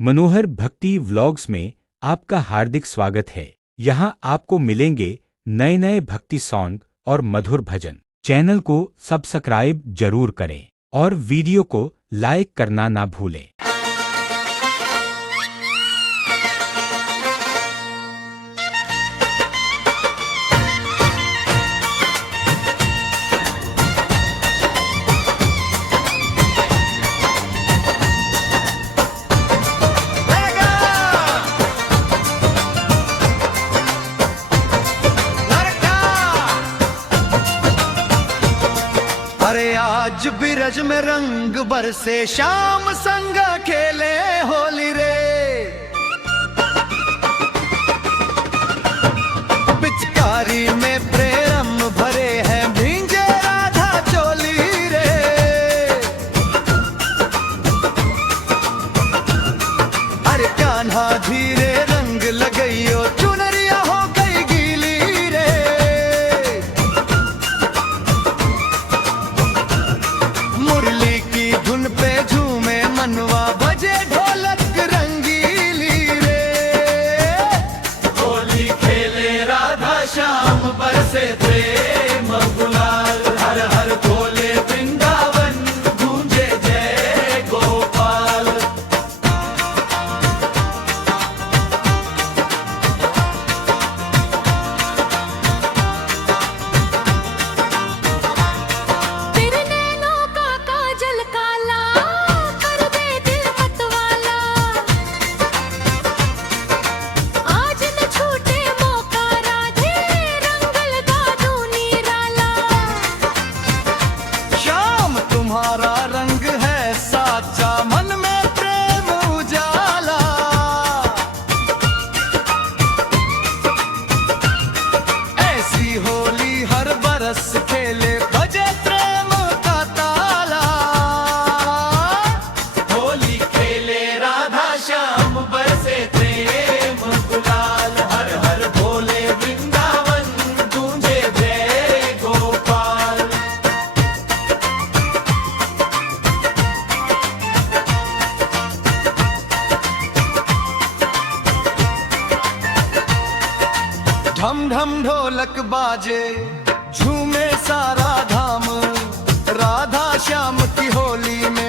मनोहर भक्ति व्लॉग्स में आपका हार्दिक स्वागत है। यहाँ आपको मिलेंगे नए नए भक्ति सॉन्ग और मधुर भजन। चैनल को सब्सक्राइब जरूर करें और वीडियो को लाइक करना ना भूलें। अरे आज बिरज में रंग बरसे, शाम संग खेले होली रे। पिचकारी में प्रेम भरे हैं, भींजे राधा चोली रे। अरे कान्हा धीरे रंग लगइयो, चुनरिया हो गई गीली रे। मुरली की धुन पे झूमे मनवा, बजे ढोलक रंगीली रे। होली खेले राधा श्याम, बरसे प्रेम गुलाल। हर हर बोले वृंदावन, गूंजे जय गोपाल। तेरे नैनों का काजल काला, कर दे दिल मतवाला। आज न छूटे मौका राधे, रंग लगा दूं निराला। श्याम तुम्हारा रंग है साचा, मन में प्रेम उजाला। ऐसी होली हर बरस खेले, बजे प्रेम का ताला। होली खेले राधा श्याम, बरसे प्रेम गुलाल। हर हर बोले वृंदावन, गूंजे जय गोपाल। ढम ढम ढोलक बाजे, झूमे सारा धाम। राधा श्याम की होली में